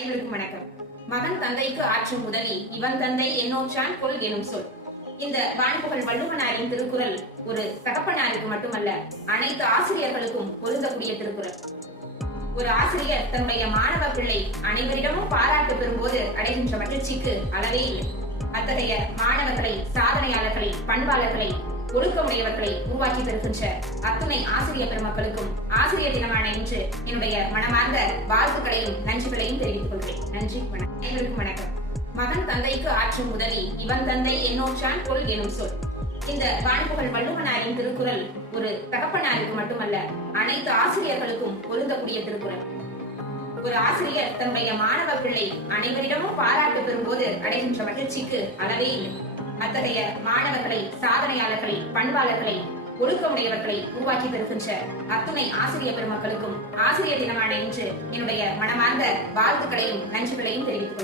அனைவருக்கும் வணக்கம். மகன் தந்தைக்கு ஆற்றும் உதவி இவன் தந்தை என்னோற்றான் கொல் எனும் சொல். இந்த வான்புகழ் வள்ளுவனாரின் திருக்குறள் ஒரு தகப்பனாருக்கு மட்டுமல்ல, அனைத்து ஆசிரியர்களுக்கும் பொருந்தக்கூடிய திருக்குறள். ஒரு ஆசிரியர் தன்னுடைய மாணவ பிள்ளை அனைவரிடமும் பாராட்டு பெறும்போது அடைகின்ற மகிழ்ச்சிக்கு அளவே இல்லை. அத்தகைய மாணவர்களை, சாதனையாளர்களை, பண்பாளர்களை, ஒழுக்கமுடையவர்களை உருவாக்கி தருகின்ற அத்துணை ஆசிரியர் பெருமக்களுக்கும் ஆசிரியர் தினமான இன்று என்னுடைய மனமார்ந்த வாழ்த்துக்களையும் நன்றிகளையும் தெரிவித்துக் கொள்கிறேன். நன்றி, வணக்கம். அனைவருக்கும் வணக்கம். மகன் தந்தைக்கு ஆற்றும் உதவி இவன் தந்தை என்னோற்றான் கொல் எனும் சொல். இந்த வான்புகழ் வள்ளுவனாரின் திருக்குறள் ஒரு தகப்பனாருக்கு மட்டுமல்ல, அனைத்து ஆசிரியர்களுக்கும் பொருந்தக்கூடிய திருக்குறள். ஒரு ஆசிரியர் தன்னுடைய மாணவ பிள்ளை அனைவரிடமும் பாராட்டு பெறும்போது அடைகின்ற மகிழ்ச்சிக்கு அளவே இல்லை. அத்தகைய மாணவர்களை, சாதனையாளர்களை, பண்பாளர்களை, ஒழுக்கமுடையவர்களை உருவாக்கி தருகின்ற அத்துணை ஆசிரியர் பெருமக்களுக்கும் ஆசிரியர் தினமான இன்று என்னுடைய மனமார்ந்த வாழ்த்துக்களையும் நன்றிகளையும் தெரிவித்துக்